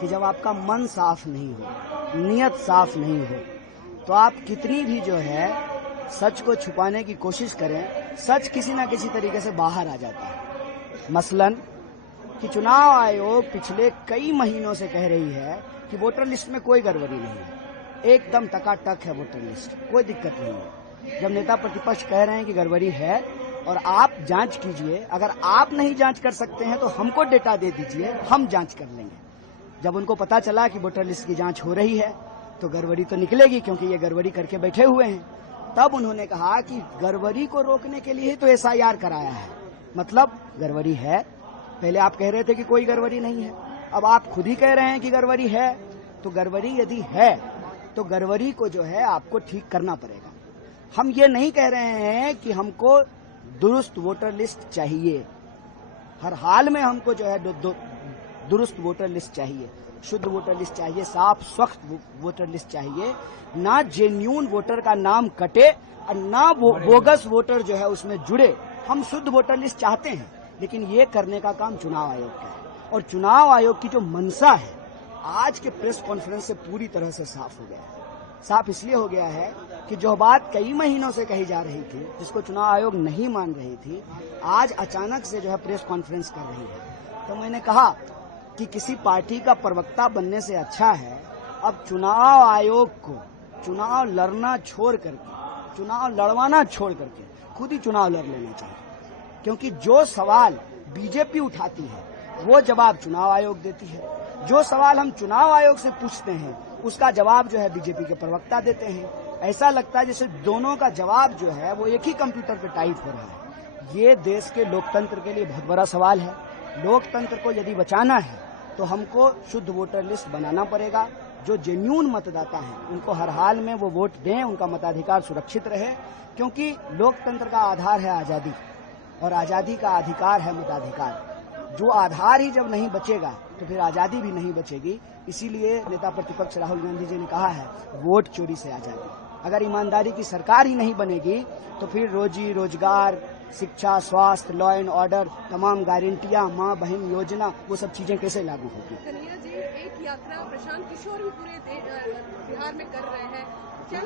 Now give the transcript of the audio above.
कि जब आपका मन साफ नहीं हो, नियत साफ नहीं हो, तो आप कितनी भी जो है सच को छुपाने की कोशिश करें, सच किसी न किसी तरीके से बाहर आ जाता है। मसलन कि चुनाव आयोग पिछले कई महीनों से कह रही है कि वोटर लिस्ट में कोई गड़बड़ी नहीं है, एकदम टकाटक है वोटर लिस्ट, कोई दिक्कत नहीं है। जब नेता प्रतिपक्ष कह रहे हैं कि गड़बड़ी है और आप जांच कीजिए, अगर आप नहीं जांच कर सकते हैं तो हमको डेटा दे दीजिए, हम जांच कर लेंगे। जब उनको पता चला कि वोटर लिस्ट की जांच हो रही है तो गड़बड़ी तो निकलेगी, क्योंकि ये गड़बड़ी करके बैठे हुए हैं। तब उन्होंने कहा कि गड़बड़ी को रोकने के लिए तो एसआईआर कराया है, मतलब गड़बड़ी है। पहले आप कह रहे थे कि कोई गड़बड़ी नहीं है, अब आप खुद ही कह रहे हैं कि गड़बड़ी है। तो गड़बड़ी यदि है तो गड़बड़ी को जो है आपको ठीक करना पड़ेगा। हम ये नहीं कह रहे हैं कि हमको दुरुस्त वोटर लिस्ट चाहिए, हर हाल में हमको जो है दुरुस्त वोटर लिस्ट चाहिए, शुद्ध वोटर लिस्ट चाहिए, साफ स्वच्छ वोटर लिस्ट चाहिए, ना जेन्यून वोटर का नाम कटे और ना बोगस वोटर जो है उसमें जुड़े। हम शुद्ध वोटर लिस्ट चाहते हैं, लेकिन ये करने का काम चुनाव आयोग का है। और चुनाव आयोग की जो मंशा है आज के प्रेस कॉन्फ्रेंस से पूरी तरह से साफ हो गया है। साफ इसलिए हो गया है कि जो बात कई महीनों से कही जा रही थी, जिसको चुनाव आयोग नहीं मान रही थी, आज अचानक से जो है प्रेस कॉन्फ्रेंस कर रही है। तो मैंने कहा कि किसी पार्टी का प्रवक्ता बनने से अच्छा है अब चुनाव आयोग को चुनाव लड़ना छोड़ करके, चुनाव लड़वाना छोड़ करके खुद ही चुनाव लड़ लेना चाहिए। क्योंकि जो सवाल बीजेपी उठाती है वो जवाब चुनाव आयोग देती है, जो सवाल हम चुनाव आयोग से पूछते हैं उसका जवाब जो है बीजेपी के प्रवक्ता देते हैं। ऐसा लगता है जैसे दोनों का जवाब जो है वो एक ही कंप्यूटर पे टाइप हो रहा है। ये देश के लोकतंत्र के लिए बहुत बड़ा सवाल है। लोकतंत्र को यदि बचाना है तो हमको शुद्ध वोटर लिस्ट बनाना पड़ेगा। जो जेन्यून मतदाता हैं उनको हर हाल में वो वोट दें, उनका मताधिकार सुरक्षित रहे, क्योंकि लोकतंत्र का आधार है आजादी और आजादी का अधिकार है मताधिकार। जो आधार ही जब नहीं बचेगा तो फिर आजादी भी नहीं बचेगी। इसीलिए नेता प्रतिपक्ष राहुल गांधी जी ने कहा है वोट चोरी से आजादी। अगर ईमानदारी की सरकार ही नहीं बनेगी तो फिर रोजी रोजगार, शिक्षा, स्वास्थ्य, लॉ एंड ऑर्डर, तमाम गारंटियां, माँ बहन योजना, वो सब चीजें कैसे लागू होगी। कन्हैया जी, एक यात्रा प्रशांत किशोर भी पूरे बिहार में कर रहे हैं, क्या